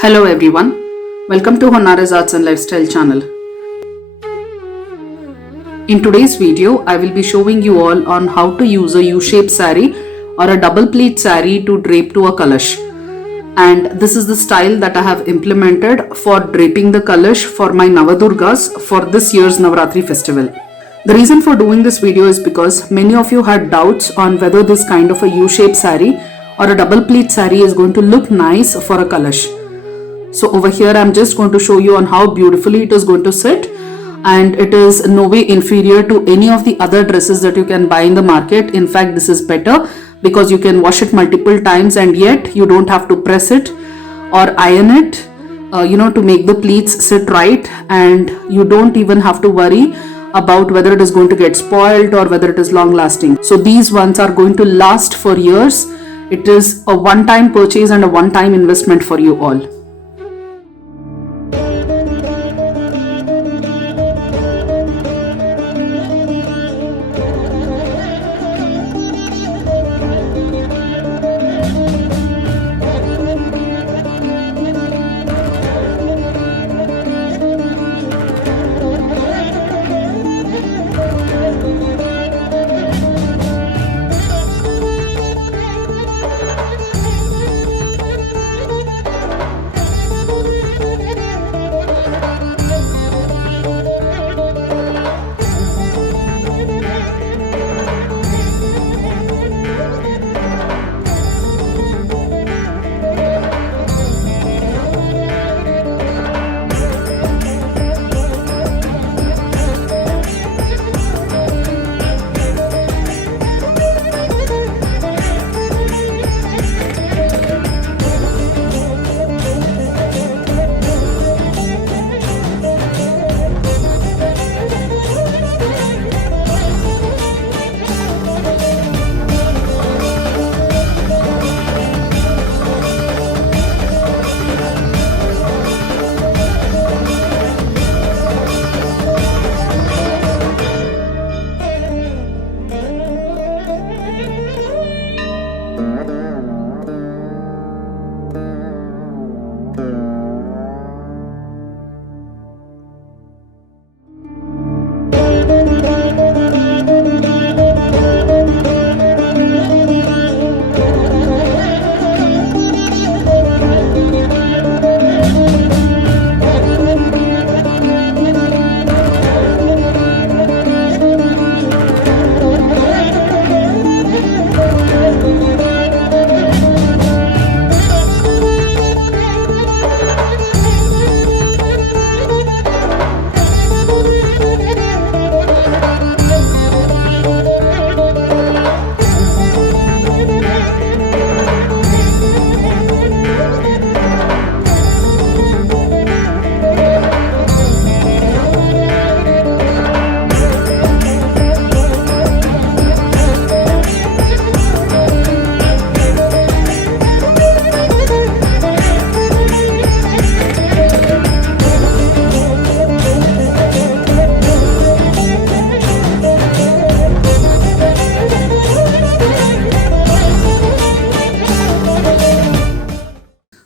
Hello everyone, welcome to Honara's Arts and Lifestyle channel. In today's video, I will be showing you all on how to use a U-shaped saree or a double pleat saree to drape to a kalash. And this is the style that I have implemented for draping the kalash for my Navadurgas for this year's Navratri festival. The reason for doing this video is because many of you had doubts on whether this kind of a U-shaped saree or a double pleat saree is going to look nice for a kalash. So over here I'm just going to show you on how beautifully it is going to sit, and it is no way inferior to any of the other dresses that you can buy in the market. In fact, this is better because you can wash it multiple times and yet you don't have to press it or iron it to make the pleats sit right, and you don't even have to worry about whether it is going to get spoiled or whether it is long lasting. So these ones are going to last for years. It is a one-time purchase and a one-time investment for you all.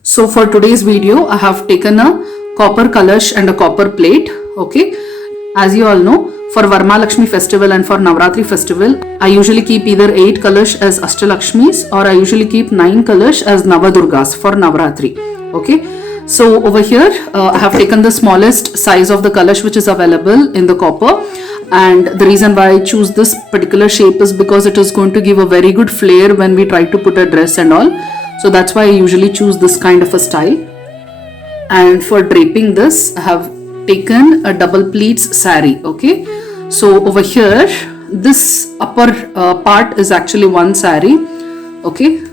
So for today's video, I have taken a copper kalash and a copper plate. Okay, as you all know, for Varamahalakshmi festival and for Navratri festival, I usually keep either 8 kalash as Ashtalakshmis or I usually keep 9 kalash as Navadurgas for Navratri. Okay, so over here I have taken the smallest size of the kalash which is available in the copper, and the reason why I choose this particular shape is because it is going to give a very good flair when we try to put a dress and all. So that's why I usually choose this kind of a style. And for draping this, I have taken a double pleats saree. Okay, so over here, this upper part is actually one saree. Okay,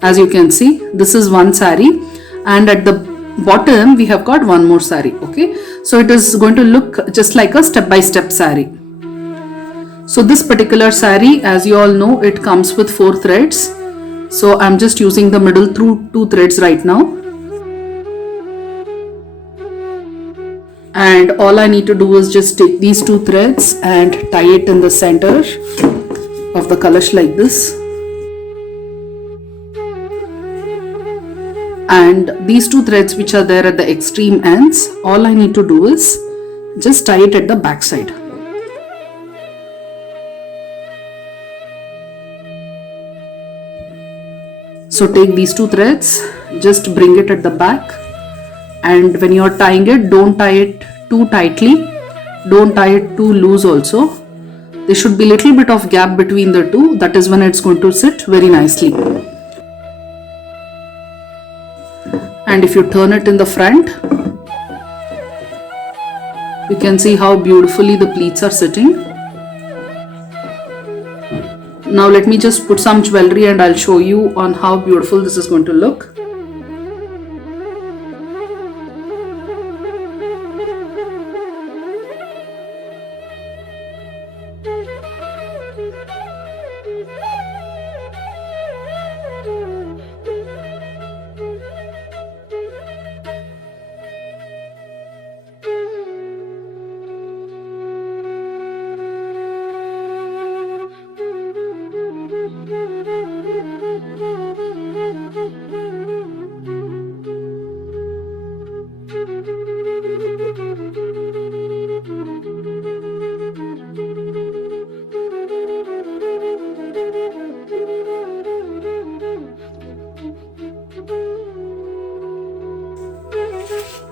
as you can see, this is one saree, and at the bottom we have got one more saree. Okay, so it is going to look just like a step-by-step saree. So this particular saree, as you all know, it comes with 4 threads. So I'm just using the middle through 2 threads right now. And all I need to do is just take these 2 threads and tie it in the center of the kalash like this. And these two threads which are there at the extreme ends, all I need to do is just tie it at the back side. So take these two threads, just bring it at the back, and when you are tying it, don't tie it too tightly, don't tie it too loose also. There should be little bit of gap between the two, that is when it's going to sit very nicely. And if you turn it in the front, you can see how beautifully the pleats are sitting. Now let me just put some jewelry and I'll show you on how beautiful this is going to look.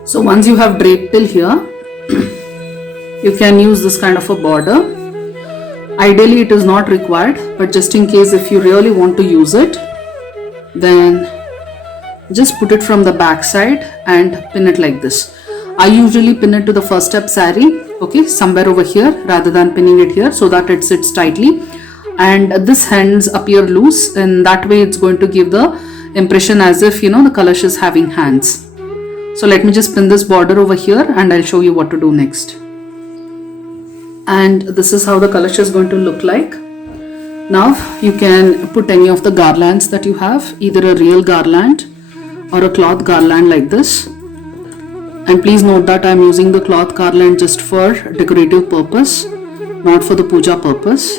So once you have draped till here, you can use this kind of a border. Ideally it is not required, but just in case if you really want to use it, then just put it from the back side and pin it like this. I usually pin it to the first step saree, okay, somewhere over here rather than pinning it here, so that it sits tightly and this hands appear loose, and that way it's going to give the impression as if, you know, the kalash is having hands. So let me just pin this border over here and I'll show you what to do next. And this is how the kalash is going to look like. Now you can put any of the garlands that you have, either a real garland or a cloth garland like this. And please note that I am using the cloth garland just for decorative purpose, not for the puja purpose.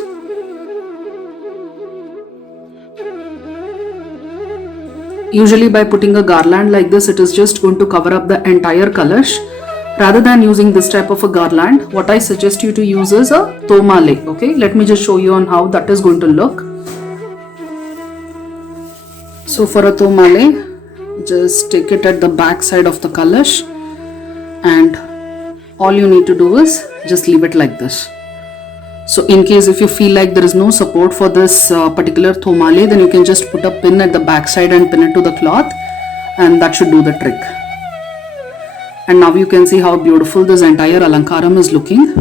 Usually by putting a garland like this, it is just going to cover up the entire kalash. Rather than using this type of a garland, what I suggest you to use is a tomale. Okay, let me just show you on how that is going to look. So for a tomale, just take it at the back side of the kalash, and all you need to do is just leave it like this. So in case if you feel like there is no support for this particular tomale, then you can just put a pin at the back side and pin it to the cloth, and that should do the trick. And now you can see how beautiful this entire alankaram is looking.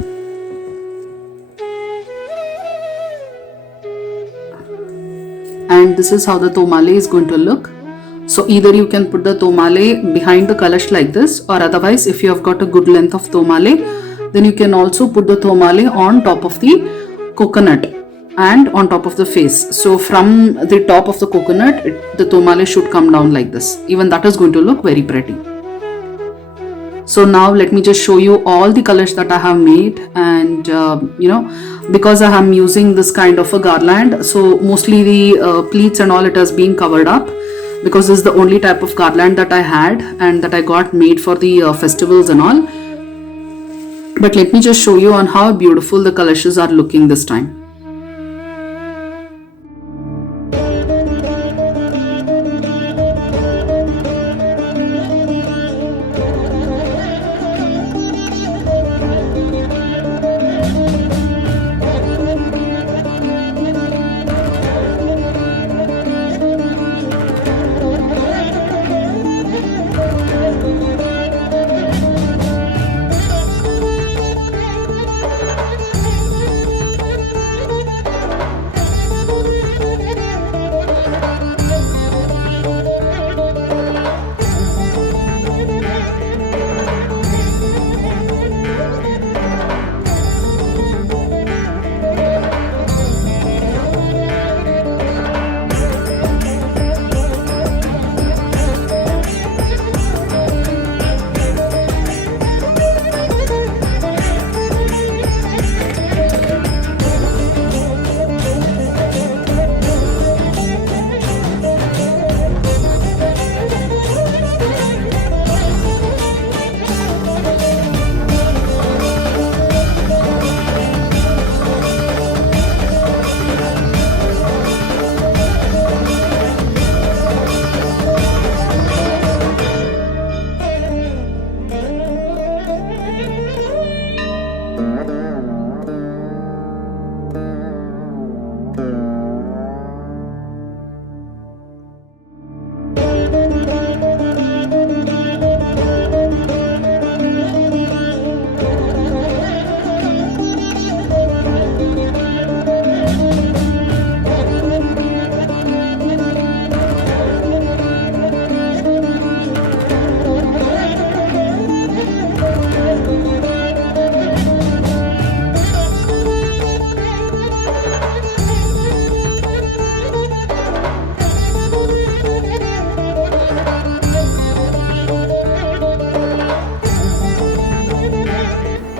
And this is how the tomale is going to look. So either you can put the tomale behind the kalash like this, or otherwise if you have got a good length of tomale, then you can also put the tomale on top of the coconut and on top of the face. So from the top of the coconut, the tomale should come down like this. Even that is going to look very pretty. So now let me just show you all the kalash that I have made, and you know, because I am using this kind of a garland, so mostly the pleats and all, it has been covered up, because this is the only type of garland that I had and that I got made for the festivals and all. But let me just show you on how beautiful the kalashes are looking this time.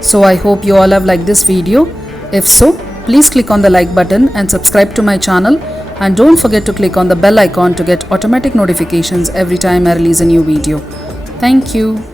So I hope you all have liked this video. If so, please click on the like button and subscribe to my channel, and don't forget to click on the bell icon to get automatic notifications every time I release a new video. Thank you.